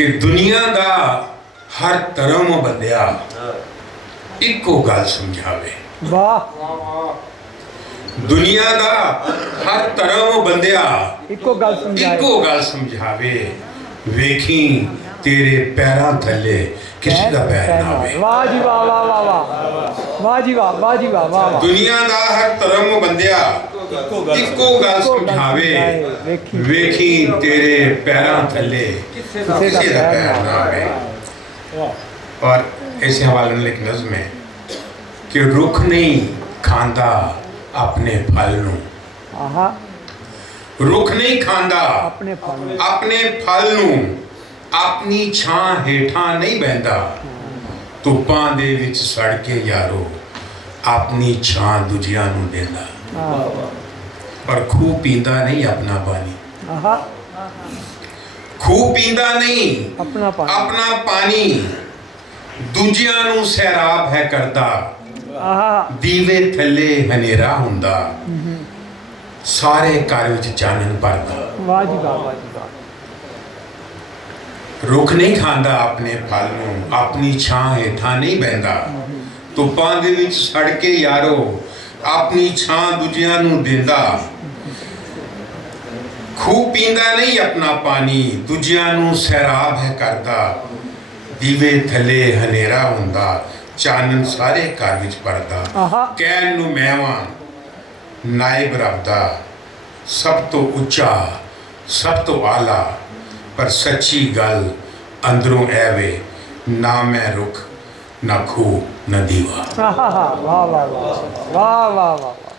कि दुनिया का हर धर्म बंदिया इको गल समझावे। वाह दुनिया का हर धर्म बंदिया इको गल समझाए इको गल समझावे। वेखी तेरे पैरों थले किसी का पैर ना आवे। वाह जी वाह वाह वाह वाह वाह जी वाह वाह जी वाह वाह वाह दुनिया का हर धर्म बंदिया इको गल समझावे। वेखी तेरे पैरों थले किसी का पैर ना आवे। और इस हवाले में एक नज़्म है कि रुख नहीं खांदा अपने फल नू। आहा रुख नहीं खांदा अपने फल अपने फल नू। अपनी छां हेठां नहीं बहंदा। धुप्पां दे विच सड़ के यारो अपनी छां दूजियां नू देंदा। और खूह पींदा नहीं अपना पानी। आहा खूह पींदा नहीं अपना पानी अपना पानी। दूजियां नू सैराब है करदा। आहा दीवे थले हनेरा हुंदा। सारे घर विच चानन भरदा। वाह जी वाह वाह जी वाह रुख नहीं खांदा अपने फल नू। अपनी छां हेठां नहीं बहंदा। धुप्पां दे विच सड़ के यारो अपनी छां दूजियां नू देंदा। खूह पींदा नहीं अपना पानी। दूजियां नू सैराब है करदा। दीवे थले हनेरा हुंदा। चानन सारे घर विच भरदा। आहा कहन नू मैं वां नायब रब दा सब तो उच्चा सब तो आला। पर सच्ची गल अंदरों ऐवे ना मैं रुख ना खूह ना दीवा। आहा वाह वाह वाह वाह वाह वाह